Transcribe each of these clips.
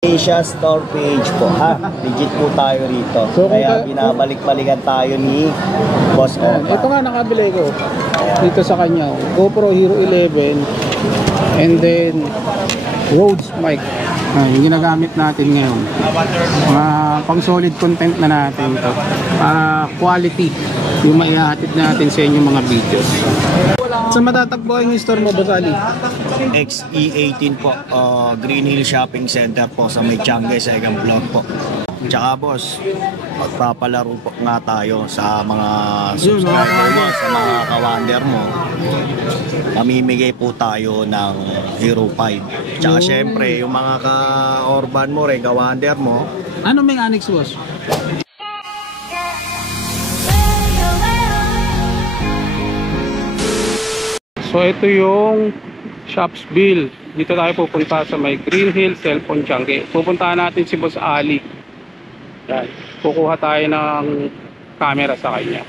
Asia store page po ha. Legit po tayo rito. So, kaya binabalik-balikan tayo ni Boss Opa. Ito nga nakabili ko dito sa kanya. GoPro Hero 11 and then Rhodes mic. Yung ginagamit natin ngayon. Pang solid content na natin ito. Quality yung maihahatid natin sa inyong mga videos. Sa matatagpuan yung store mo, Boss Ali? XE18 po, Green Hill Shopping Center po sa may Tiangge, second floor po. Tsaka boss, magpapalaro po nga tayo sa mga subscriber mo, sa mga kawander mo. Mamimigay po tayo ng Hero 5. Tsaka syempre, yung mga ka-orban mo, kawander mo. Ano may annex, boss? So ito yung shops bill. Dito tayo pupunta sa may Green Hill Cellphone Tiangge. Pupuntahan natin si Boss Ali. Yan. Kukuha tayo ng camera sa kanya.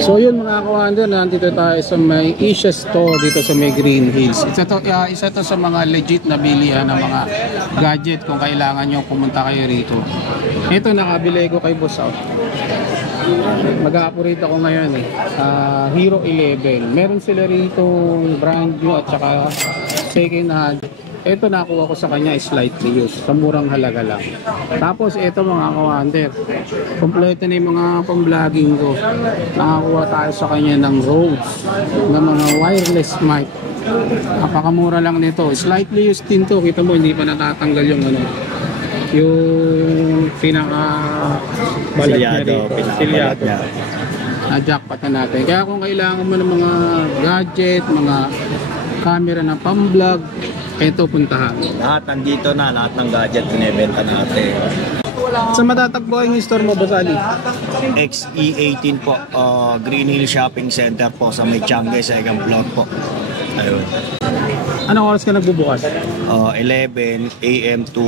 So yun mga kawander, nandito tayo sa may Asia store dito sa may Green Hills. Isa to sa mga legit na bilihan ng mga gadget kung kailangan nyo pumunta kayo rito. Ito nakabili ko kay Boss Out. Mag-operate ako ngayon Hero 11. Meron sila rito brand new at saka second hand. Ito nakuha ko sa kanya slightly used, sa murang halaga lang. Tapos ito mga kawander, kompleto na yung mga pang-vlogging ko. Nakakuha tayo sa kanya ng Rhodes na mga wireless mic. Napakamura lang nito, slightly used din to. Kita mo hindi pa natatanggal yung yung pinaka balat niya rito, silyado. Na-jackpot na natin. Kaya kung kailangan mo ng mga gadget, mga camera na pang-vlog, ito puntahan. Lahat nandito na, lahat ng gadget binibenta natin. Sa matatagpuan yung store mo, Boss Ali? XE18 po, Green Hill Shopping Center po sa may Tiangge, second floor po. Ayun. Anong oras ka nagbubukas? 11 AM to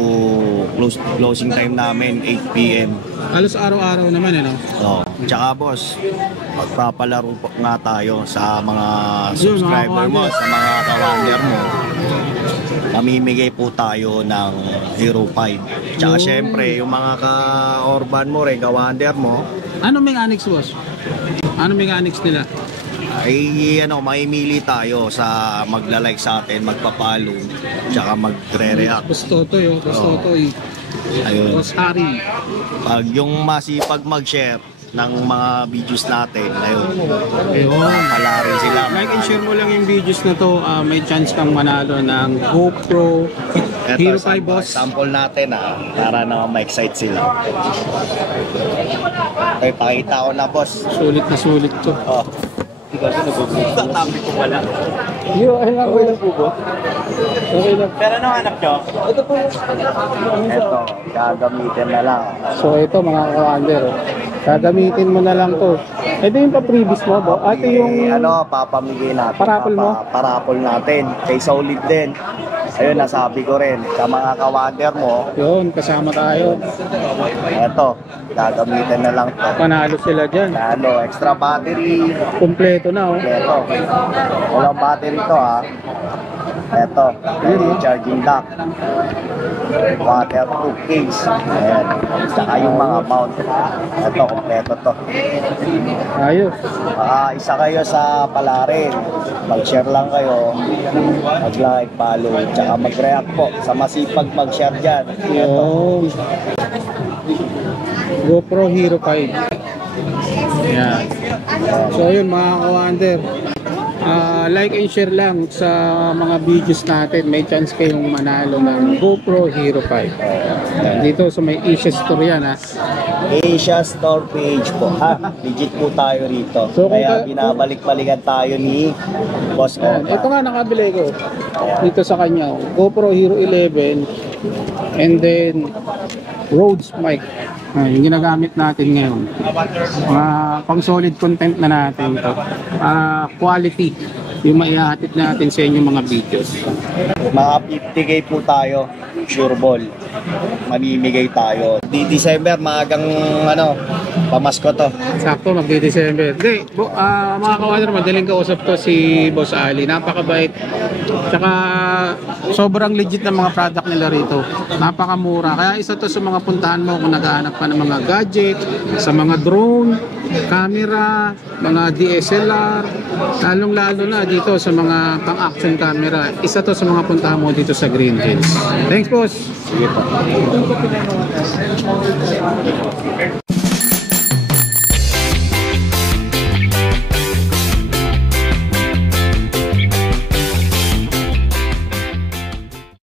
closing time namin 8 PM. Halos araw-araw naman Tsaka boss, magpapalaro po nga tayo sa mga subscriber mo, sa mga kawander mo. Mamimigay po tayo ng Hero 5. Tsaka syempre, yung mga ka-orban mo, kawander mo. Ano may annex, boss? Ano may annex nila? Ay mamimili tayo sa magla-like sa atin, magpapalo, tsaka magre-react. Boss Totoy, Boss Totoy. Ayun. Boss Harry. Pag yung masipag mag-share ng mga videos natin, ayun. Palarin sila. Like and share mo lang yung videos na to, may chance kang manalo ng GoPro Hero 5, boss. Sample natin para naman ma-excite sila. Okay, pakita ko na, boss. Sulit na sulit to. Tatabi ko pala. Okay lang po ba? Okay lang. Pero ano hanap nyo? Ito po. Ito, gagamitin na lang. So ito mga kawander, gagamitin mo na lang to. Ito yung pa-previous mo, bo? Ito yung papamigay natin. Parapol mo? Parapol natin. Kay solid din. Ayun, nasabi ko rin. Sa mga kawander mo. Yun, kasama tayo. Ito, gagamitin na lang to. Panalo sila dyan. Extra battery. Kompleto na, Ito. Walang battery to, Ito, charging dock. Waterproof case. Ayan. Saka yung mga mount. Ito, kompleto to. Ayos. Isa kayo sa palarin. Mag-share lang kayo. Mag-like, follow. Tsaka mag-react po. Sa masipag mag-share dyan. Yung GoPro Hero 5. Ayan. So yun mga kawander, like and share lang sa mga videos natin. May chance kayong manalo ng GoPro Hero 5. Dito sa may Asia store yan Asia store page po Legit po tayo rito. So, kaya binabalik-balikan tayo ni Boss Opa. Ito nga nakabili ko dito sa kanya. GoPro Hero 11 and then Rhodes mic. Yung ginagamit natin ngayon. Pang solid content na natin ito. Quality yung maihahatid natin sa inyong mga videos. Mga 50k po tayo, sure ball. Mamimigay tayo. Di December, maagang Pamasko to. Sakto, magdi-December. Hindi, mga kawader, madaling kausap to si Boss Ali. Napakabait. Tsaka sobrang legit na mga product nila rito. Napakamura. Kaya isa to sa mga puntahan mo kung naghahanap ka ng mga gadget, sa mga drone, camera, mga DSLR, lalong-lalo na dito sa mga pang-action camera. Isa to sa mga puntahan mo dito sa Green Hills. Thanks, boss. Sige po.